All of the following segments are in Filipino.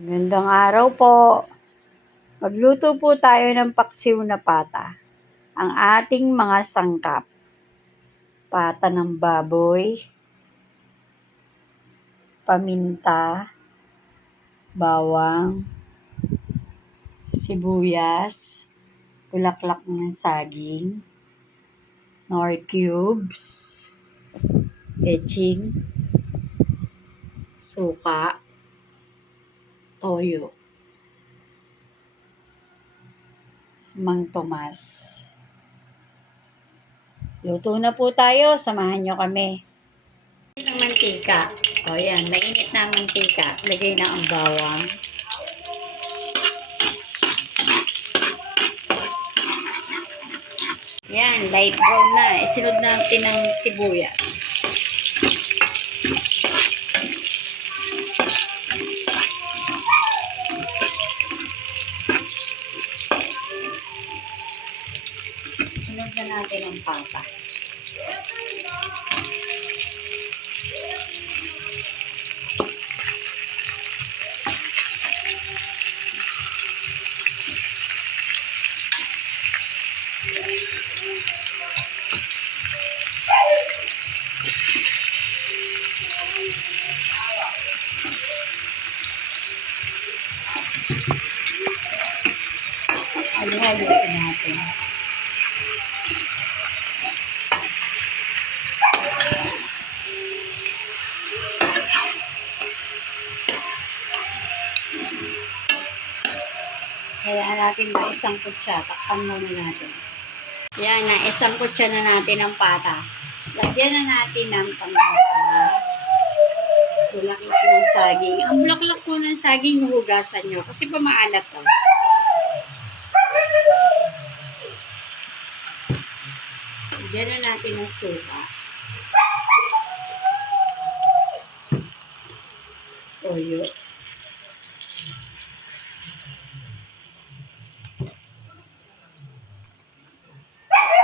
Magandang araw po. Magluto po tayo ng paksiw na pata. Ang ating mga sangkap: pata ng baboy, paminta, bawang, sibuyas, bulaklak ng saging, nor cubes, etching, suka, toyo, Mang Tomas. Luto na po tayo, samahan nyo kami. Ng mantika. O yan, mainit na ang mantika. Lagay na ang bawang. Yan, light brown na. Isunod natin ng sibuyas. Sunod na natin ang pata. Halo-haloin natin. Hayaan natin na isang kutsa. Takpan muna natin. Yan, na isang kutsa na natin ang pata. Lagyan na natin ng paminta, bulaklak ng saging. Ang bulaklak po ng saging, huhugasan nyo kasi pamaalat to. Lagyan na natin ng suka, toyo,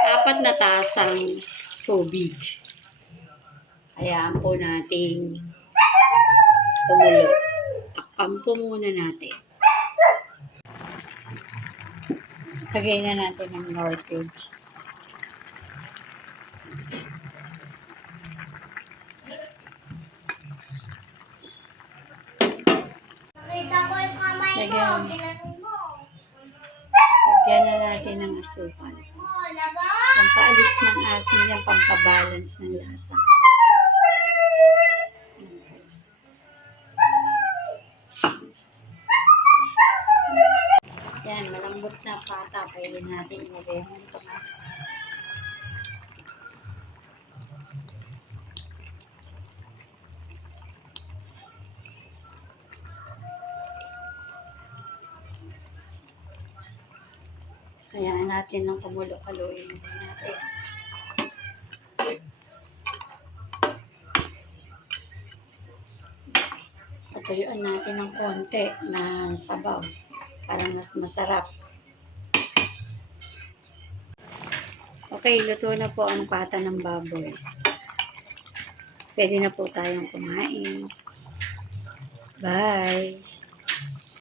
apat na tasang tubig. Hayaan po nating kumulo. Takpan po muna natin. Lagay na natin ng nor cubes. Lagyan na natin ng asukal. Pampaalis ng asin yan, pampabalance ng lasa. Yan, malambot na pata. Pwede natin ilagay ng Tomas. Hayaan natin ng kumulo-haluin natin. Patuyuan natin ng konti na sabaw para mas masarap. Okay, luto na po ang pata ng baboy. Pwede na po tayong kumain. Bye!